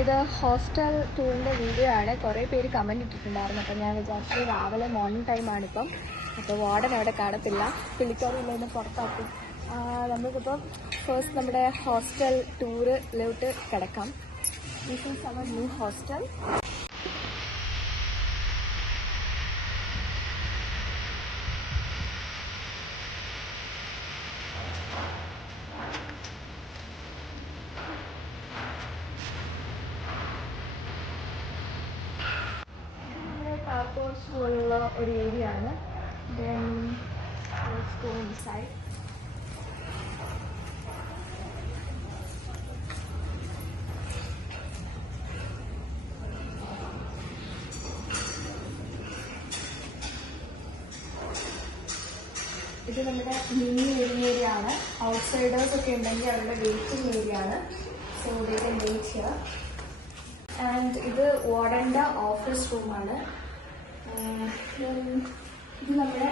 ഇത് hostel ടൂറിൻ്റെ video ആണ്. കുറേ പേര് കമൻറ്റ് ഇട്ടിട്ടുണ്ടായിരുന്നു. അപ്പോൾ ഞാൻ വിചാരിച്ചു രാവിലെ മോർണിംഗ് ടൈമാണിപ്പം, അപ്പോൾ വാർഡൻ അവിടെ കാണത്തില്ല, പുള്ളിക്കാരില്ല ഇന്ന് പുറത്താക്കും. നമുക്കിപ്പം ഫസ്റ്റ് നമ്മുടെ ഹോസ്റ്റൽ ടൂറിലോട്ട് കിടക്കാം. This is our new hostel. Carports പോലുള്ള ഒരു ഏരിയ ആണ്. Then let's go inside. ഇത് നമ്മുടെ മിനി ഏരിയ ആണ്. ഔട്ട്സൈഡേഴ്സ് ഒക്കെ ഉണ്ടെങ്കിൽ അവരുടെ വെയിറ്റിംഗ് ഏരിയ ആണ്. So they can wait here. And ഇത് വാർഡൻ്റെ ഓഫീസ് റൂമാണ്. ഇത് നമ്മുടെ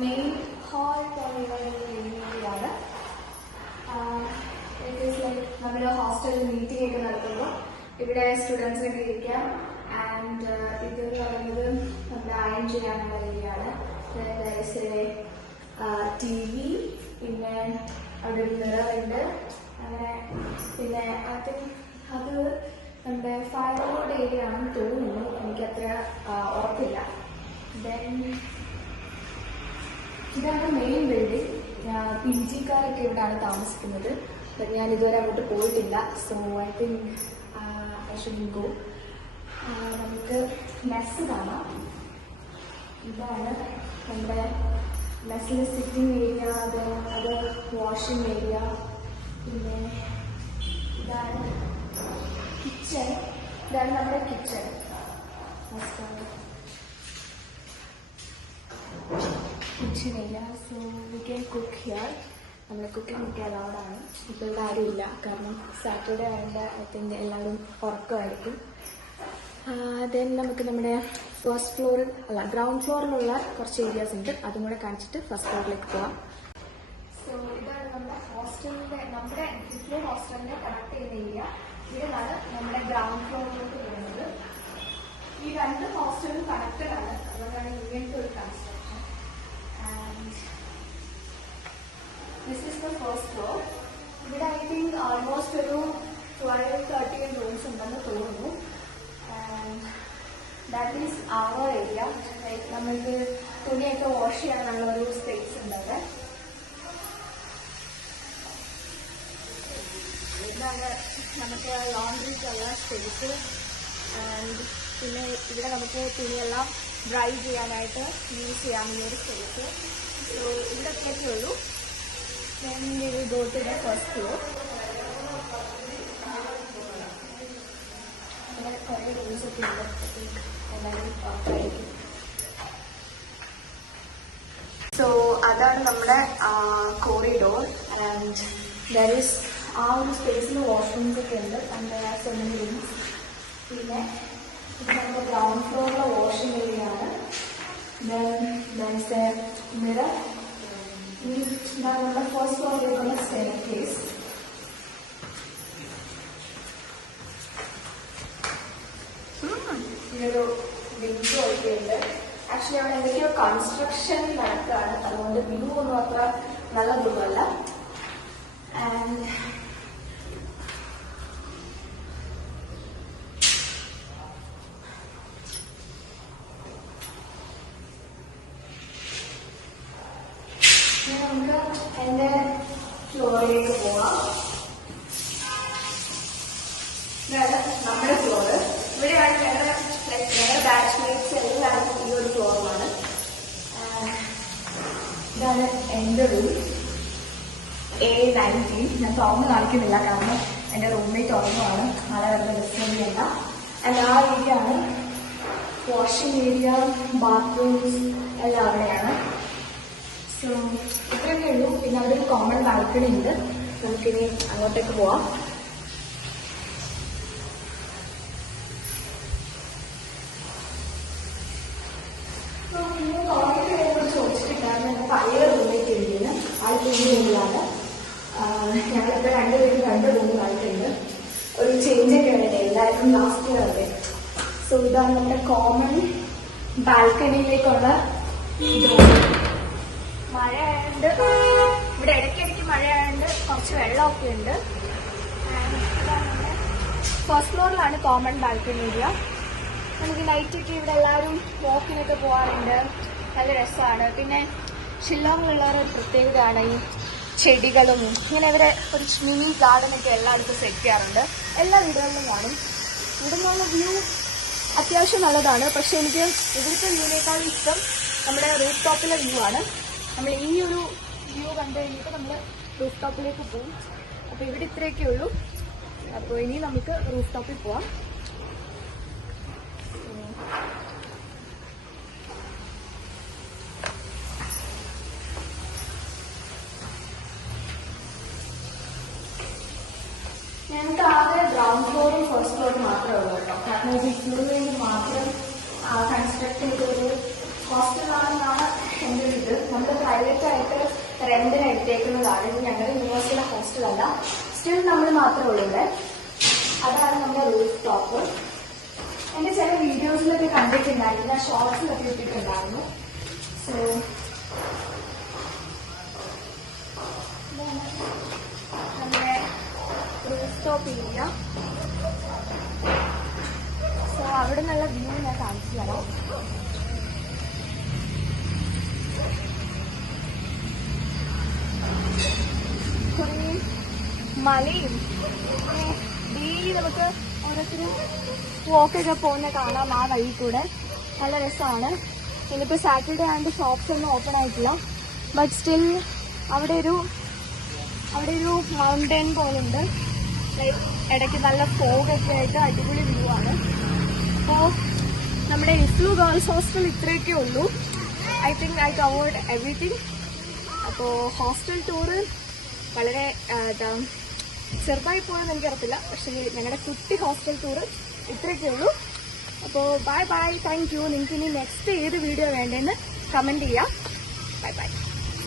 മെയിൻ ഹാൾ പോലെയുള്ള ഏരിയയാണ്. നമ്മുടെ ഹോസ്റ്റലിൽ മീറ്റിംഗ് ഒക്കെ നടത്തുമ്പോൾ ഇവിടെ സ്റ്റുഡൻസിനൊക്കെ ഇരിക്കാം. ആൻഡ് ഇത് പറയുന്നത് നമ്മുടെ അയൺ ചെയ്യാനുള്ള ഏരിയയാണ്. TV, പിന്നെ അവിടെ ഒരു മിററുണ്ട്. അങ്ങനെ പിന്നെ അത് നമ്മുടെ ഫയർവുഡ് ഏരിയ ആണെന്ന് തോന്നുന്നു, എനിക്കത്ര ഉറപ്പില്ല. ദെൻ ഇതാണ് മെയിൻ ബിൽഡിംഗ്. PG-കാരൊക്കെ ഇവിടെയാണ് താമസിക്കുന്നത്. ഞാൻ ഇതുവരെ അങ്ങോട്ട് പോയിട്ടില്ല. So I think I should go. നമുക്ക് മെസ്സ് കാണാം. ഇതാണ് നമ്മുടെ മെസ്സിൽ സിറ്റിംഗ് ഏരിയ. അത് വാഷിംഗ് ഏരിയ. പിന്നെ ഇതാണ് കിച്ചൺ. ഇതാണ് നമ്മുടെ kitchen area. So we can cook here. നമ്മൾ കുക്കിംഗ് ഒക്കെ അലൗഡാണ്. ഇപ്പോൾ ഇവിടെ ആരും ഇല്ല, കാരണം സാറ്റർഡേ ആയതുകൊണ്ട് ഐ തിങ്ക് എല്ലാവരും ഉറക്കമായിരിക്കും. ദെൻ നമുക്ക് നമ്മുടെ ഫസ്റ്റ് ഫ്ലോറിൽ ഗ്രൗണ്ട് ഫ്ലോറിലുള്ള കുറച്ച് ഏരിയാസ് ഉണ്ട്. അതും കൂടെ കാണിച്ചിട്ട് ഫസ്റ്റ് ഫ്ലോറിലേക്ക് പോവാം. സോ ഇതാണ് നമ്മുടെ ഹോസ്റ്റലിൻ്റെ കണക്ട് ചെയ്യുന്ന ഏരിയ. ഇതിലാണ് നമ്മുടെ ഗ്രൗണ്ട് ഫ്ലോറിലോട്ട് വരുന്നത്. ഈ രണ്ട് ഹോസ്റ്റലും കണക്റ്റഡ് ആണ്, അതുകൊണ്ടാണ് ഇങ്ങനത്തെ ഒരു construction. And this is the first floor. ഇവിടെ ഐ തിങ്ക് ഓൾമോസ്റ്റ് ഒരു 12-13 റൂംസ് ഉണ്ടെന്ന് തോന്നുന്നു. That is our area. Like നമ്മൾക്ക് തുണിയൊക്കെ വാഷ് ചെയ്യാനുള്ള ഒരു സ്പേസ് ഉണ്ട് അവിടെ. ഇതാണ് നമുക്ക് ലോണ്ടറിക്കുള്ള സ്പേസ്. ആൻഡ് പിന്നെ ഇവിടെ നമുക്ക് തുണിയെല്ലാം ഡ്രൈ ചെയ്യാനായിട്ട് യൂസ് ചെയ്യാവുന്ന ഒരു സ്പേസ്. സോ ഇവിടെ ഒക്കെയൊക്കെ ഉള്ളൂ. Then we will go to the first floor. ഇവിടെ കുറേ റൂംസ് ഒക്കെ ഉണ്ട്. എല്ലാവരും പുറത്തായിരിക്കും. സോ അതാണ് നമ്മുടെ കോറിഡോർ. ആൻഡ് ദർ ഈസ് ആ ഒരു സ്പേസിൽ വാഷ്റൂംസ് ഒക്കെ ഉണ്ട്. And so many rooms. പിന്നെ ഇത് നമ്മുടെ ഗ്രൗണ്ട് ഫ്ലോറിലെ വാഷിംഗ് ഏരിയ ആണ്. മിറർ. നമ്മുടെ ഫസ്റ്റ് ഫ്ലോറിലേക്കുള്ള സ്റ്റെയർകേസ്. ഈയൊരു വിൻഡോ ഒക്കെ ഉണ്ട്. ആക്ച്വലി അവിടെ എന്തൊക്കെയോ കൺസ്ട്രക്ഷൻ നടക്കുകയാണ്, അതുകൊണ്ട് വ്യൂ ഒന്നും അത്ര നല്ലതൊന്നുമല്ല. ആൻഡ് നമുക്ക് എൻ്റെ ഫ്ലോറിലേക്ക് പോവാം. ഇതാണ് നമ്മുടെ ഫ്ലോറ്. ഇവിടെയാണ് ഞങ്ങളുടെ ബാച്ച്മേറ്റ്സ് എല്ലാവരും ഈ ഒരു ഫ്ലോറിലാണ്. ഇതാണ് എൻ്റെ റൂം A19. ഞാൻ തുറന്ന് കാണിക്കുന്നില്ല, കാരണം എൻ്റെ റൂംമേറ്റ് ഉറങ്ങുവാണ്, ആളെ വരുന്ന ഡിസ്റ്റർബ് ചെയ്യണ്ട. ആൻഡ് ആ ഏരിയ ആണ് വാഷിംഗ് ഏരിയ, ബാത്റൂംസ് എല്ലാം അവിടെയാണ്. സോ ഇത്രയൊക്കെ ഉള്ളൂ. പിന്നെ അവിടെ ഒരു കോമൺ ബാൽക്കണി ഉണ്ട്. നമുക്കിനി അങ്ങോട്ടേക്ക് പോവാം. ചോദിച്ചിട്ടുണ്ടായിരുന്നു പഴയ റൂമേറ്റ് എഴുതിയത്. ആൾ റൂമിലാണ്. ഞങ്ങളിപ്പോൾ രണ്ടുപേരും 2 റൂമിലായിട്ടുണ്ട്. ഒരു ചേഞ്ച് എല്ലാവരും ലാസ്റ്റ് ഇയർ അല്ലേ. സോ ഇതാണ് നമ്മുടെ കോമൺ ബാൽക്കണിയിലേക്കുള്ള ഡോർ. മഴ ആയതുകൊണ്ട് ഇവിടെ ഇടയ്ക്കിടയ്ക്ക് മഴ ആയതുകൊണ്ട് കുറച്ച് വെള്ളമൊക്കെ ഉണ്ട്. ഫസ്റ്റ് ഫ്ലോറിലാണ് കോമൺ ബാൽക്കണി ഏരിയ. നമുക്ക് നൈറ്റൊക്കെ ഇവിടെ എല്ലാവരും വാക്കിനൊക്കെ പോകാറുണ്ട്, നല്ല രസമാണ്. പിന്നെ ഷില്ലോങ്ങിലുള്ളവരുടെ പ്രത്യേകതയാണ് ഈ ചെടികളും ഇങ്ങനെ ഇവരെ ഒരു മിനി ഗാർഡനൊക്കെ എല്ലായിടത്തും സെറ്റ് ചെയ്യാറുണ്ട്. എല്ലാ വീടുകളിലും കാണും. ഇവിടെ നിന്നുള്ള വ്യൂ അത്യാവശ്യം നല്ലതാണ്. പക്ഷെ എനിക്ക് ഇവിടുത്തെ വ്യൂവിനേക്കാളും ഇഷ്ടം നമ്മുടെ റൂഫ് ടോപ്പിലെ വ്യൂ ആണ്. നമ്മൾ ഈ ഒരു വ്യൂ കണ്ടു കഴിഞ്ഞിട്ട് നമ്മൾ റൂഫ് ടോപ്പിലേക്ക് പോകും. അപ്പോൾ ഇവിടെ ഇത്രയൊക്കെ ഉള്ളൂ. അപ്പോൾ ഇനി നമുക്ക് റൂഫ് ടോപ്പിൽ പോവാം. ഞങ്ങൾക്ക് ആകെ ഗ്രൗണ്ട് ഫ്ലോറും ഫസ്റ്റ് ഫ്ലോറും മാത്രമേ ഉള്ളൂ കേട്ടോ. കാരണം ഇത് ഇതിനു വേണ്ടി മാത്രം കൺസ്ട്രക്ട് ചെയ്തൊരു ഹോസ്റ്റലാണെന്നാണ് എൻ്റെ ഒരു ഇത്. നമ്മൾ പ്രൈവറ്റ് ആയിട്ട് റെന്റിന് എടുത്തേക്കുന്നതാണ്. ഇത് ഞങ്ങളുടെ യൂണിവേഴ്സിറ്റിയുടെ ഹോസ്റ്റലല്ല. സ്റ്റിൽ നമ്മൾ മാത്രമേ ഉള്ളൂ ഇവിടെ. അതാണ് നമ്മുടെ റൂഫ് ടോപ്പ്. എൻ്റെ ചില വീഡിയോസിലൊക്കെ കണ്ടിട്ടുണ്ടായിരുന്നു, ഞാൻ ഷോർട്സിലൊക്കെ ഇട്ടിട്ടുണ്ടായിരുന്നു. സോ നമ്മുടെ റൂഫ് ടോപ്പ് ഏരിയ. സോ അവിടെ നിന്നുള്ള വ്യൂ ഞാൻ കാണിച്ചു തരാം. കുറേ മലയും ഡെയിലി നമുക്ക് ഓരോരുത്തരും വാക്കൊക്കെ പോകുന്ന കാണാം ആ വഴി കൂടെ. നല്ല രസമാണ്. ഇന്നിപ്പോൾ സാറ്റർഡേ ആയതുകൊണ്ട് ഷോപ്സ് ഒന്നും ഓപ്പൺ ആയിട്ടില്ല. ബട്ട് സ്റ്റിൽ അവിടെ ഒരു മൗണ്ടൻ പോലുണ്ട്. ലൈക്ക് ഇടയ്ക്ക് നല്ല ഫോഗൊക്കെ ആയിട്ട് അടിപൊളി വ്യൂ ആണ്. അപ്പോൾ നമ്മുടെ ഇഫ്ലു ഗേൾസ് ഹോസ്റ്റൽ ഇത്രയൊക്കെ ഉള്ളൂ. I think I covered everything. അപ്പോൾ ഹോസ്റ്റൽ ടൂറ് വളരെ ചെറുതായി പോയെന്ന് എനിക്കറിയത്തില്ല. പക്ഷേ ഞങ്ങളുടെ കുട്ടി ഹോസ്റ്റൽ ടൂറ് ഇത്രയൊക്കെ ഉള്ളൂ. അപ്പോൾ ബൈ ബൈ, താങ്ക് യു. നിങ്ങൾക്ക് ഇനി നെക്സ്റ്റ് ഏത് വീഡിയോ വേണ്ടതെന്ന് കമൻറ്റ് ചെയ്യാം. Bye bye.